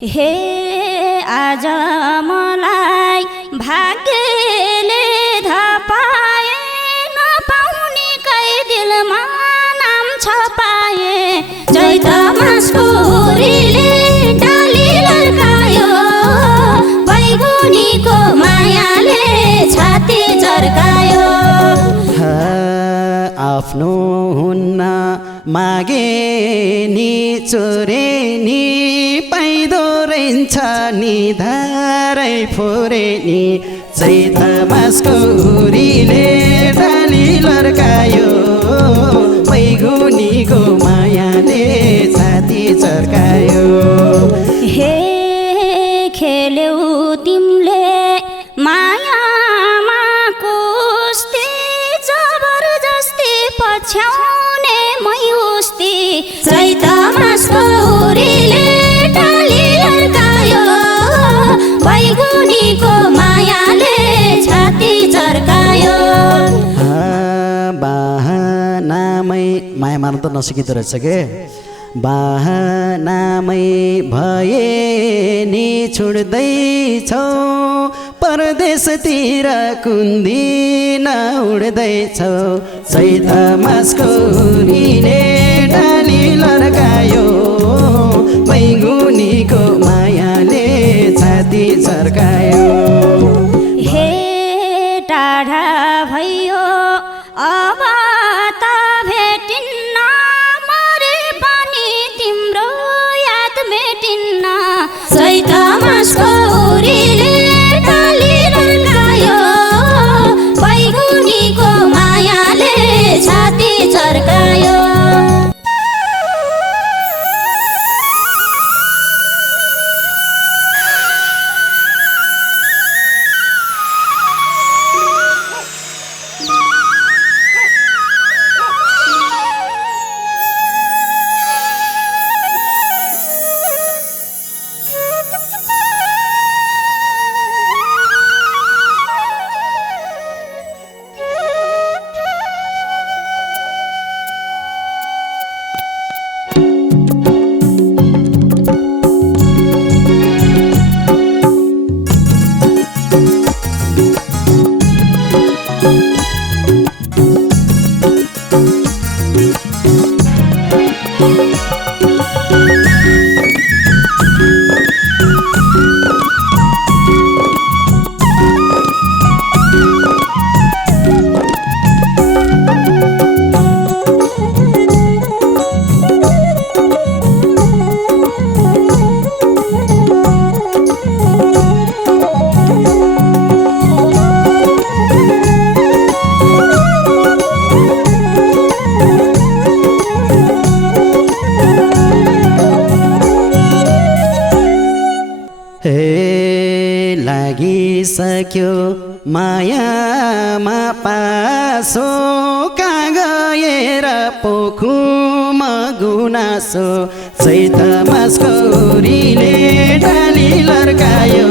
हे आज मलाई भाग्यले धपाए, नपाउने कै दिलमा नाम छपाए। चैत मासको हुरीले डाली लड्कायो, बैगुनीको मायाले छाती चर्कायो। आफ्नो हुन्न मागे नि चोरे नि पाइदो रहन्छ नि धारै फोरे नि। चैत मासको हुरीले डाली लड्कायो, बैगुनीको मायाले छाती चर्कायो। हे खेल्यौ तिमीले मायामा कुस्ती, जबरजस्ती पछ्याउने मै उस्ती। चैत मासको हुरीले डाली लड्कायो, बैगुनीको मायाले छाती चर्कायो। बाहनामै माया मार्न त नसिकिँदो रहेछ के। बाहनामै भए नि छुट्दैछौ, परदेशतिर कुन दिन उड्दैछौ। चैत मासको हुरीले डाली लड्कायो, बैगुनीको मायाले छाती चर्कायो। हे टाढा भयो अब त भेटिन्न, मरे पनि तिम्रो याद मेटिन्न। चैत मासको हुरीले डाली लड्कायो, बैगुनीको मायाले छाती चर्कायो। लागिसक्यो मायामा पासो, कहाँ गएर पोखुमा गुनासो। चैत मासको हुरीले डाली लड्कायो,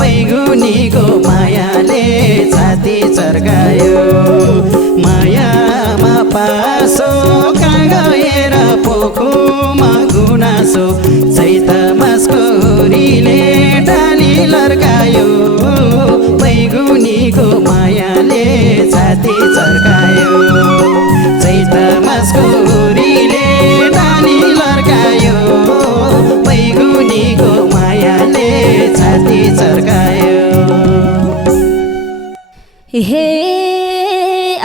बैगुनीको मायाले छाती चर्कायो। मायामा पासो, कहाँ गएर पोखुमा गुनासो। चैत मासको हुरीले डाली लड्कायो, बैगुनीको मायाले छाती चर्कायो। चैत मासको हुरीले डाली लड्कायो, बैगुनीको मायाले छाती चर्कायो। हे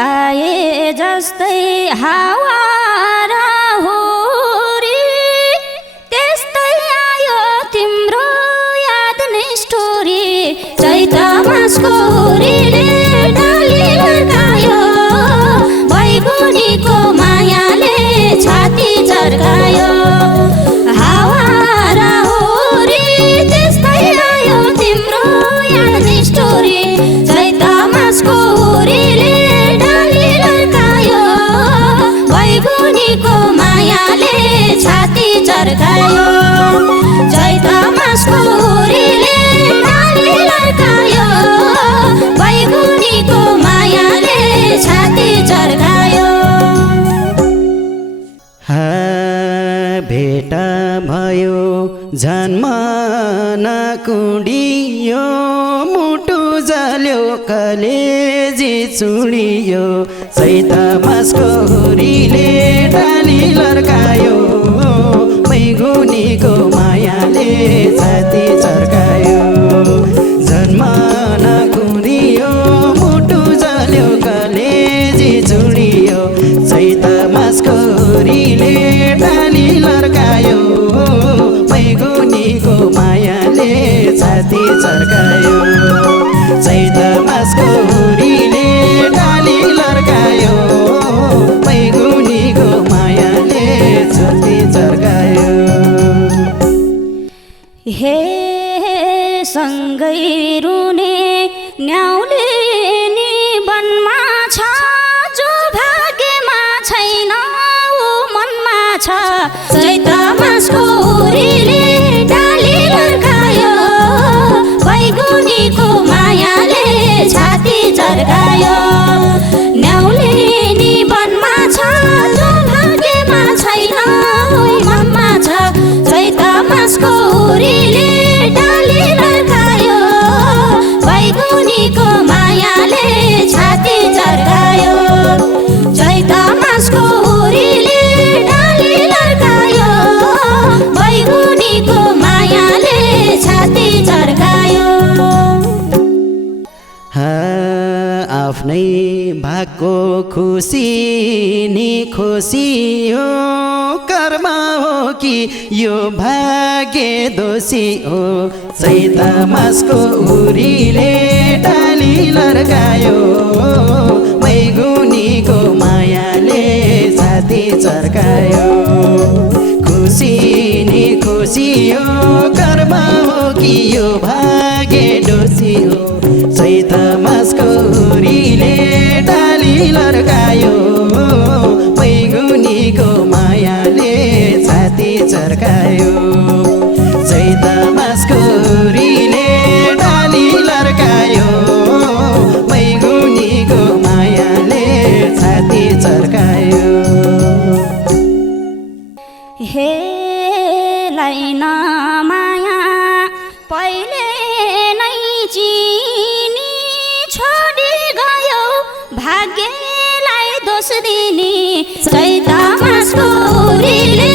आए जस्तै हावा र हुरी, त्यस्तै आयो तिम्रो याद निष्ठुरी। चैत मासको हुरीले डाली लड्कायो, बैगुनीको मायाले छाती चर्कायो। हावा र हुरी, त्यस्तै आयो तिम्रो याद निष्ठुरी। चैत मासको हुरीले डाली लड्कायो, बैगुनीको मायाले छाती चर्कायो। चैत मासको हुरीले डाली लड्कायो, बैगुनीको मायाले छाती चर्कायो। भेट भयो झन्मन कुडियो मुटु जल्यो कलेजी चुडियो चैत मासको हुरीले डाली लर्कायो बैगुनीको मायाले छाती चर्कायो झन्मन कुडियो मुटु जल्यो कलेजी चुडियो चैत मासको हुरीले डाली लर्कायो बैगुनीको मायाले छाती चर्कायो चैत मासको हुरीले डाली लर्कायो बैगुनीको मायाले छाती चर्कायो हे सँगै रुने न्याउले नि वनमा छ जो भाग्यमा छैन ऊ मनमा छ चैत मासको हुरीले डाली लर्कायो बैगुनीको मायाले छाती चर्कायो न्याउले नि वनमा छ जो भाग्यमा छैन ऊ मनमा छ चैत मासको हुरीले डाली लर्कायो बैगुनीको मायाले छाती चर्कायो चैत मासको हुरीले डाली लर्कायो बैगुनीको मायाले छाती चर्कायो आफ्नै भागको खुसी नि खुसी हो कर्म हो कि यो भाग्य दोषी हो चैत मासको हुरीले डाली लर्कायो बैगुनीको मायाले छाती चर्कायो खुसी नि खुसी हो कर्म हो कि यो भाग्य दोषी हो चैत मासको हुरीले डाली लर्कायो बैगुनीको मायाले छाती चर्कायो चैत मासको हुरीले डाली लर्कायो बैगुनीको मायाले छाती चर्कायो हे लाइन माया पहिले नै चिनी छोडी गयो भाग्यलाई दोष दिने चैत मासको हुरीले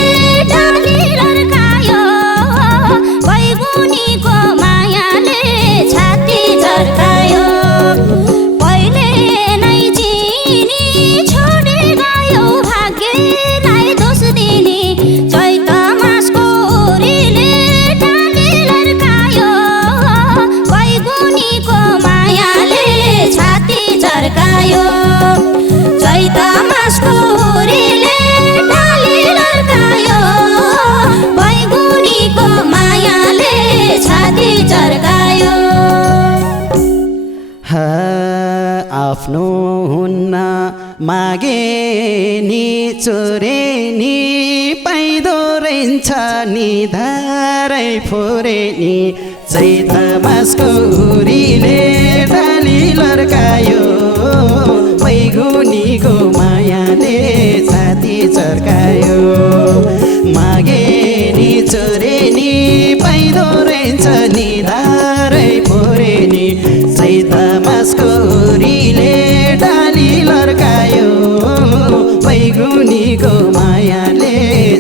डाली लर्कायो बैगुनीको मायाले छाती चर्कायो पहिले नै चिनी छोडी गयो भाग्यलाई दोष दिने चैत मासको हुरीले डाली लर्कायो बैगुनीको मायाले छाती चर्कायो चैत मासको हुरीले डाली लर्कायो बैगुनीको मायाले छाती चर्कायो आफ्नो हुन्न मागे नि चोरे नि पाइदो रहन्छ नि धारै फोरे नि चैत मासको हुरीले डाली लर्कायो बैगुनीको मायाले छाती चर्कायो मागे नि चोरे नि पाइदो रहन्छ नि धारै फोरे नि चैत मासको हुरीले डाली लर्कायो बैगुनीको मायाले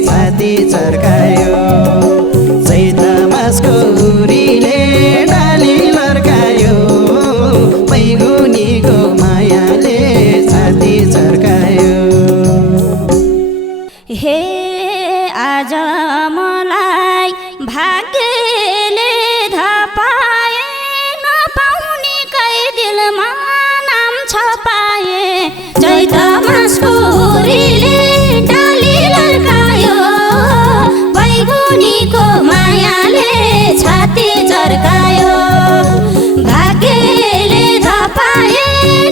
छाती चर्कायो चैत मासको हुरीले डाली लर्कायो बैगुनीको मायाले छाती चर्कायो हे आज मलाई भाग्यले धपाए नपाउने कै दिलमा नाम छपाए चैत मासको हुरीले डाली लर्कायो बैगुनीको मायाले छाती चर्कायो भाग्यले धपाए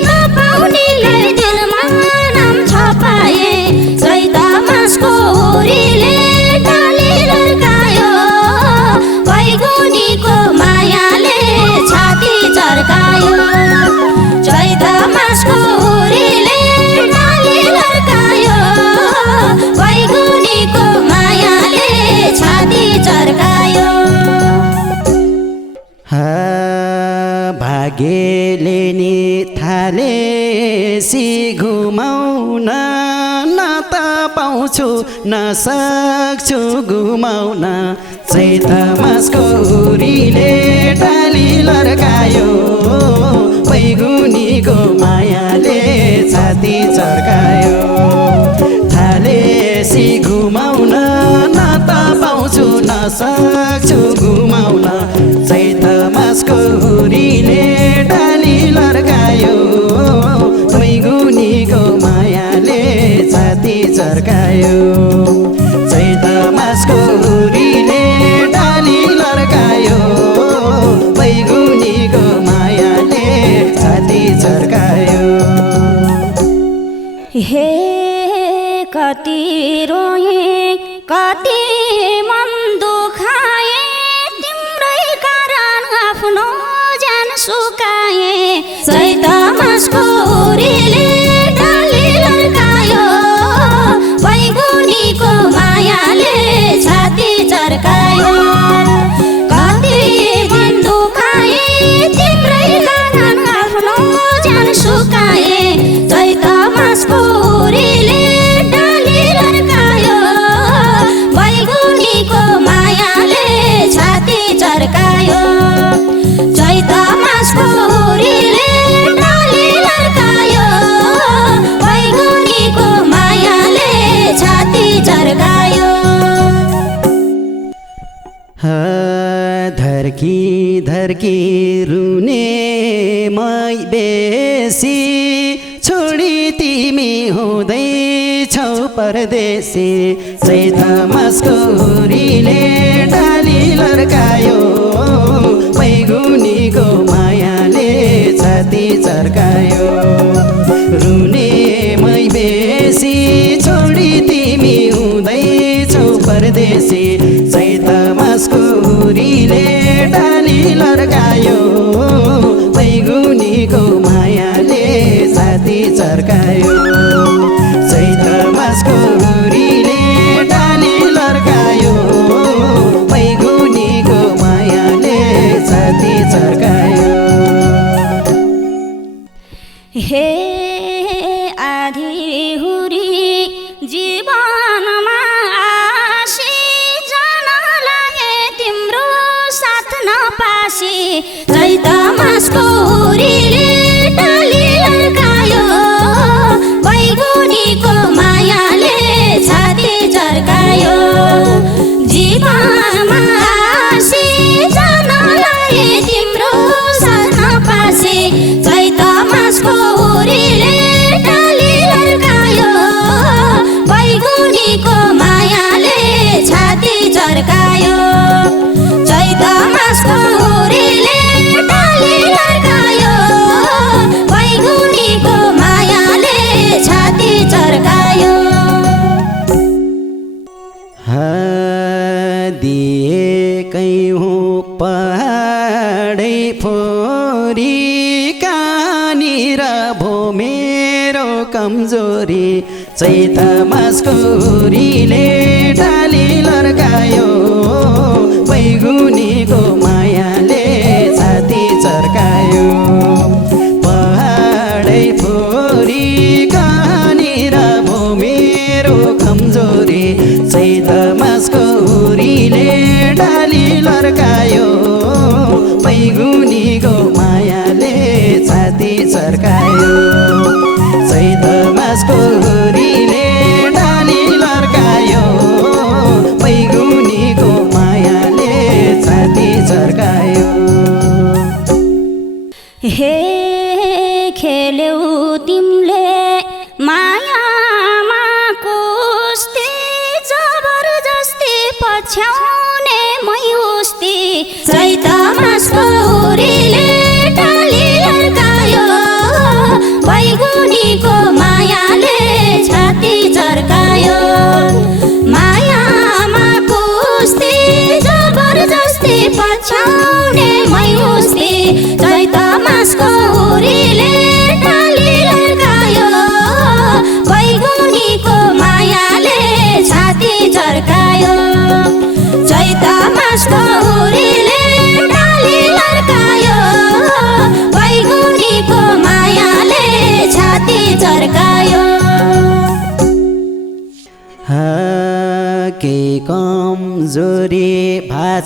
नपाउनेलाई दिलमा नाम छपाए चैत मासको हुरीले डाली लर्कायो बैगुनीको मायाले छाती चर्कायो चैत मासको हुरीले डाली लर्कायो भाग्यले नि थालेसी घुमाउन न त पाउँछु न सक्छु घुमाउन चैत मासको हुरीले डाली लर्कायो बैगुनीको मायाले छाती चर्कायो थालेसी घुमाउन न त पाउँछु न सक्छु घुमाउन चैत मासको हुरीले डाली लर्कायो बैगुनीको मायाले छाती चर्कायो चैत मासको हुरीले डाली लर्कायो बैगुनीको मायाले छाती चर्कायो हे कति रोए कति मन दुखाए तिम्रै कारण आफ्नो ज्यान सुकाए चैत मासको हुरीले डाली लर्कायो बैगुनीको मायाले छाती चर्कायो कति मन दुखाए तिम्रै कारण आफ्नो ज्यान सुकाए चैत मासको हुरीले डाली लर्कायो बैगुनीको मायाले छाती चर्कायो चैत मासको हुरीले डाली लर्कायो बैगुनीको मायाले छाती चर्कायो धर्की धर्की रुने मै बेसी छोडी तिमी हुँदैछौ परदेशी चैत मासको हुरीले डाली लर्कायो बैगुनीको मायाले छाती चर्कायो रुने मै बेसी छोडी तिमी हुँदैछौ परदेशी चैत मासको हुरीले डाली लर्कायो बैगुनीको मायाले छाती चर्कायो चैत मासको हुरीले डाली लर्कायो बैगुनीको मायाले छाती चर्कायो हे आधी हुरी जीवनमा आसी जान लागे तिम्रो साथ नपासी चैत मासको हुरीले डाली लर्कायो बैगुनीको मायाले छाती चर्कायो जीवनमा आसी जान लागे तिम्रो साथ नपासी चैत मासको हुरीले डाली लर्कायो बैगुनीको मायाले छाती चर्कायो चैत मासको हुरीले डाली लर्कायो बैगुनीको मायाले छाती चर्कायो दिएकै हुँ पहाडै फोरी कहाँनिर भो मेरो कमजोरी चैत मासको हुरीले डाली लर्कायो बैगुनीको मायाले छाती चर्कायो पहाडै फोरी कहाँनिर भो मेरो कमजोरी चैत मासको हुरीले डाली लर्कायो बैगुनीको मायाले छाती चर्कायो चैत मासको हुरीले डाली लर्कायो बैगुनीको मायाले छाती चर्कायो हे खेल्यौ तिमीले मायामा कुस्ती जबरजस्ती पछ्याउने मै उस्ती चैत मासको हुरीले डाली लर्कायो बैगुनीको मायाले छाती चर्कायो मायामा कुस्ती जबरजस्ती पछ्याउने मै उस्ती चैत मासको हुरीले डाली लर्कायो बैगुनीको मायाले छाती चर्कायो चैत मासको हुरीले डाली लर्कायो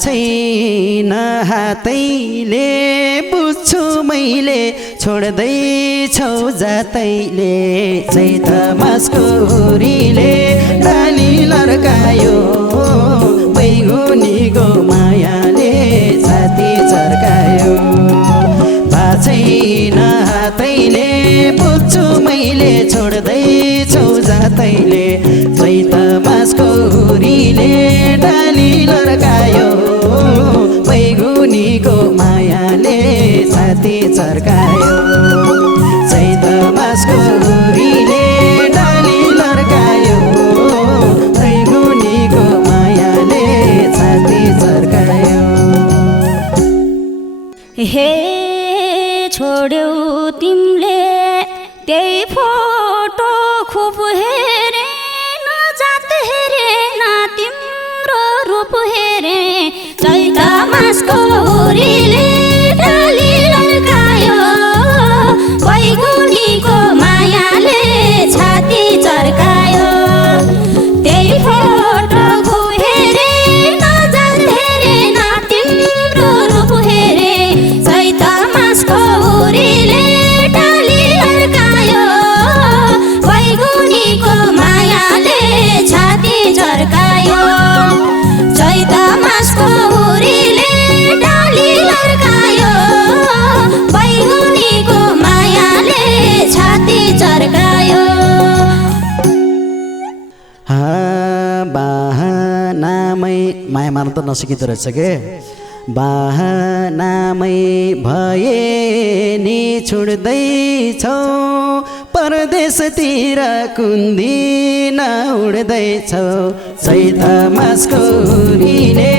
छैन हातैले बुझ्छु मैले छोड्दैछौ जातैले चैत मासको हुरीले डाली लर्कायो बैगुनीको मायाले छाती चर्कायो छैन हातैले बुझ्छु मैले छोड्दैछौ जातैले चैत मासको हुरीले डाली लर्कायो बैगुनीको मायाले छाती चर्कायो चैत मासको हुरीले डाली लर्कायो बैगुनीको मायाले छाती चर्कायो हे छोड्यौ तिमीले त्यही फोटो खुब हेरे न जात हेरे न तिम्रो रूप हेरे चैत मासको हुरीले डाली लर्कायो बैगुनीको मायाले छाती चर्कायो त्यही फोटो खुब हेरे न जात हेरे न तिम्रो रूप हेरे चैत मासको हुरीले डाली लर्कायो बैगुनीको मायाले छाती चर्कायो चैत मासको हुरीले डाली लर्कायो बैगुनीको मायाले छाती चर्कायो बाहनामै माया मार्न त नसिकिँदो रहेछ के बाहनामै भए नि छुट्दैछौ परदेशतिर कुन दिन उड्दैछौ चैत मासको हुरीले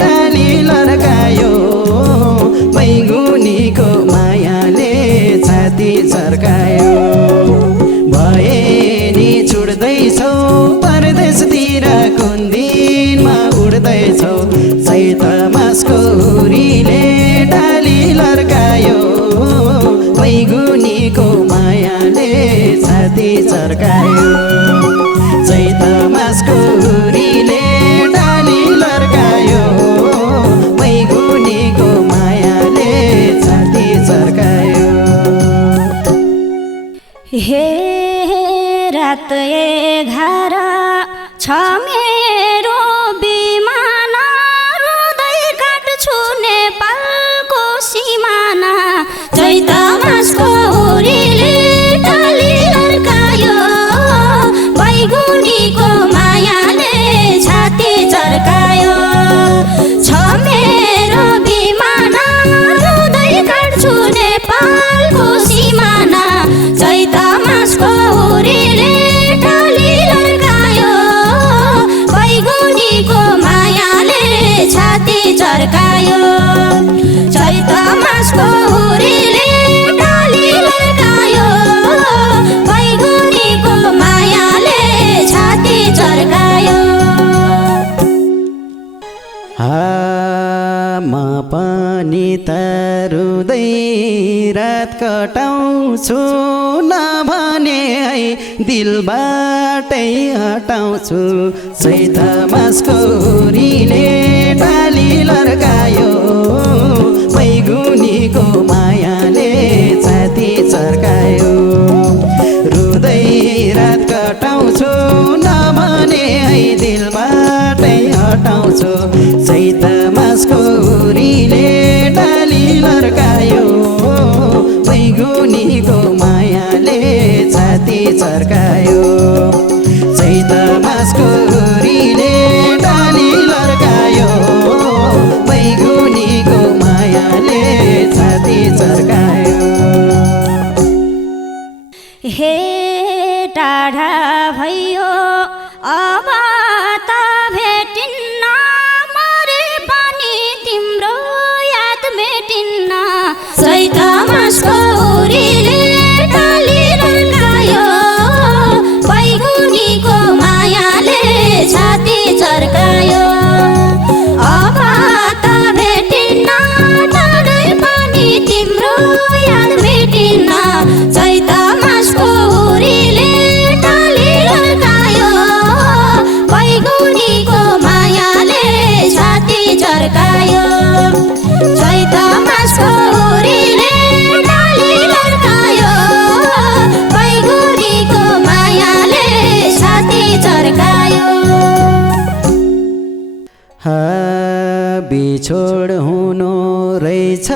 डाली लर्कायो बैगुनीको मायाले छाती चर्कायो भए नि छुट्दैछौ परदेशतिर कुन दिनमा उड्दैछौ चैत मासको हुरीले डाली लर्कायो बैगुनीको मायाले छाती चर्कायो चैत मासको हुरीले डाली लर्कायो बैगुनीको मायाले छाती चर्कायो हे रात 11 छ मेरो बिमान रुँदै काट्छु नेपालको सिमाना चैत मासको हुरीले डाली लर्कायो बैगुनीको मायाले छाती चर्कायो छ मेरो बिमान रुँदै काट्छु नेपालको सिमाना चैत मासको हुरीले डाली लर्कायो बैगुनीको मायाले छाती चर्कायो चैत मासको हुरीले डाली लर्कायो बैगुनीको मायाले छाती चर्कायो म पनि त रुँदै रात कटाउँछु नभने है दिलबाटै हटाउँछु चैत मासको हुरीले डाली लर्कायो बैगुनीको मायाले छाती चर्कायो रुँदै रात कटाउँछु नभने है दिलबाटै हटाउँछु चैत मासको हुरीले डाली लर्कायो बैगुनीको मायाले छाती चर्कायो चैत मासको हुरीले डाली लर्कायो बैगुनीको मायाले छाती चर्कायो हे टाढा भयो अब त भेटिन्न मरे पनि तिम्रो चैत मासको हुरीले डाली लर्कायो बैगुनीको मायाले छाती चर्कायो बिछोड हुनु रहेछ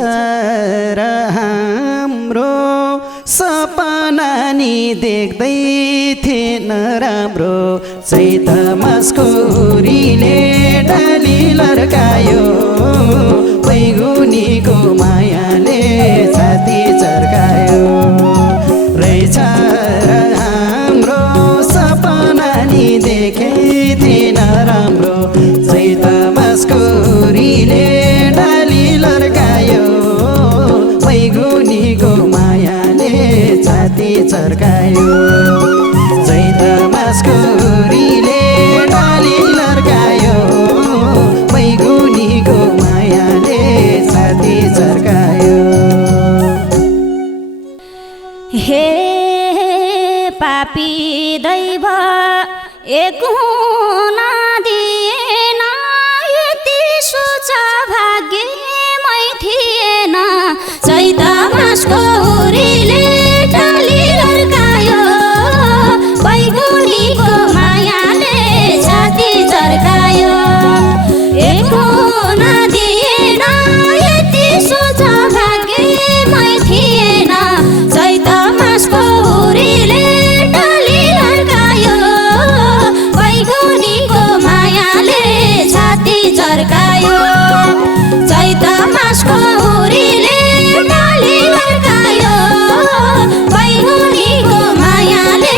र हाम्रो सपना नि देख्दै थिएन राम्रो चैत मासको हुरीले डाली लर्कायो बैगुनीको मायाले छाती चर्कायो रहेछ र हाम्रो सपना नि देखे थिएन राम्रो चैत मासको हुरीले डाली लर्कायो बैगुनीको मायाले छाती चर्कायो चैत मासको हुरीले डाली लर्कायो बैगुनीको मायाले छाती चर्कायो हे पापी दैव एक हुन दिएन यति सोचा भाग्यमै थिएन चैत मासको हुरीले डाली लर्कायो बैगुनीको मायाले छाती चर्कायो एक हुन दिएन यति सोचा भाग्यमै थिएन चैत मासको हुरीले डाली लर्कायो बैगुनीको मायाले छाती चर्कायो चैत मासको हुरीले डाली लर्कायो बैगुनीको मायाले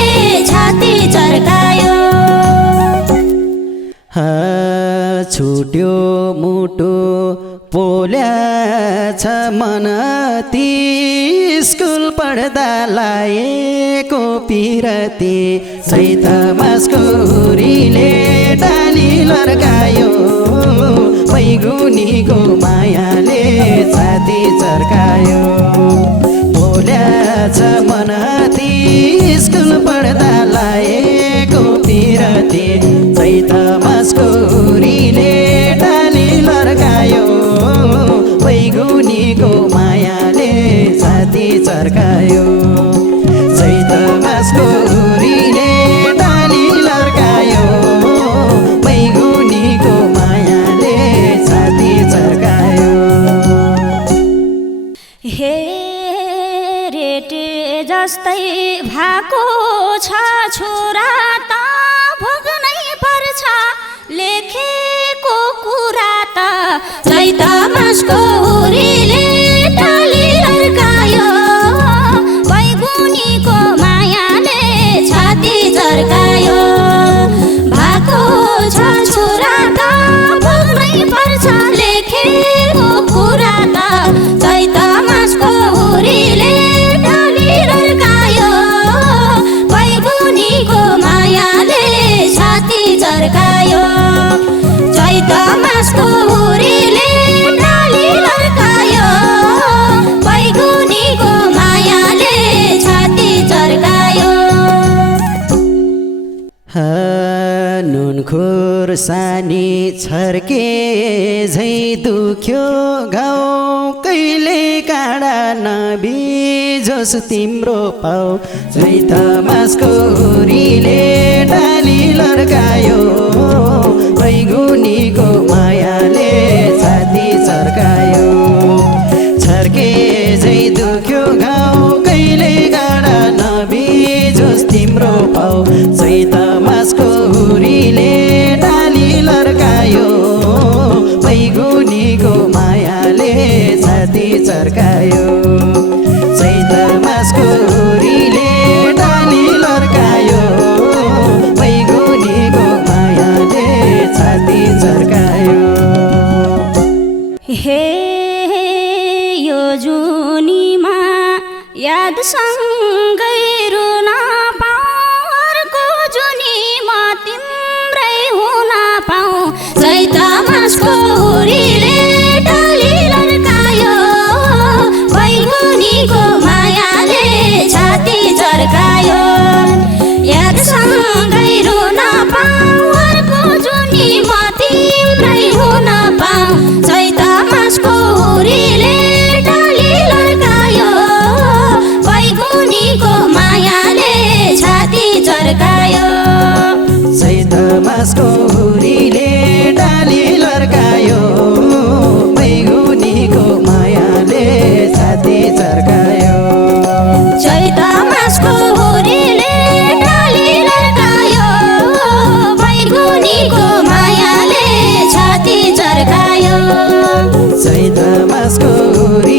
छाती चर्कायो छुट्यो मुटु पोल्याछ मन ती स्कुल पढ्दा लाएको पिरती चैत मासको हुरीले डाली लर्कायो बैगुनीको मायाले छाती चर्कायो पोल्याछ मन ती स्कुल पढ्दा लाएको पिरती चैत मासको हुरीले डाली लर्कायो बैगुनीको मायाले छाती चर्कायो चैत मासको हुरीले डाली लर्कायो बैगुनीको मायाले छाती चर्कायो हे रेटे जस्तै भएको छ छोरा त भोग्नै पर्छ लेखेको कुरा त चैत मासको हुरीले डाली लर्कायो बैगुनीको मायाले छाती चर्कायो भएको छ छोरा त भोग्नै पर्छ लेखेको कुरा त चैत मासको हुरीले डाली लर्कायो बैगुनीको मायाले छाती चर्कायो चैत मासको हुरीले डाली लर्कायो बैगुनीको मायाले छाती चर्कायो नुन खुर्सानी छर्के झै दुख्यो घाउ कहिले काँडा नबिजोस् तिम्रो पाउ चैत मासको हुरीले डाली लर्कायो बैगुनीको मायाले छाती चर्कायो छर्के झै दुख्यो घाउ कहिले काँडा नबिजोस् तिम्रो पाउ चैत मासको हुरीले डाली लर्कायो बैगुनीको मायाले छाती चर्कायो चैत मासको हुरीले डाली लर्कायो बैगुनीको मायाले छाती चर्कायो हे यो जुनीमा यादसँगै रुन पाऊँ अर्को जुनीमा तिम्रै हुन पाऊँ चैत मासको हुरीले डाली लर्कायो बैगुनीको मायाले छाती चर्कायो यादसँगै रुन पाऊँ अर्को जुनीमा तिम्रै हुन पाऊँ चैत मासको मासको हुरीले डाली लर्कायो बैगुनीको मायाले छाती चर्कायो चैत मासको हुरीले डाली लर्कायो बैगुनीको मायाले छाती चर्कायो चैत मासको हुरी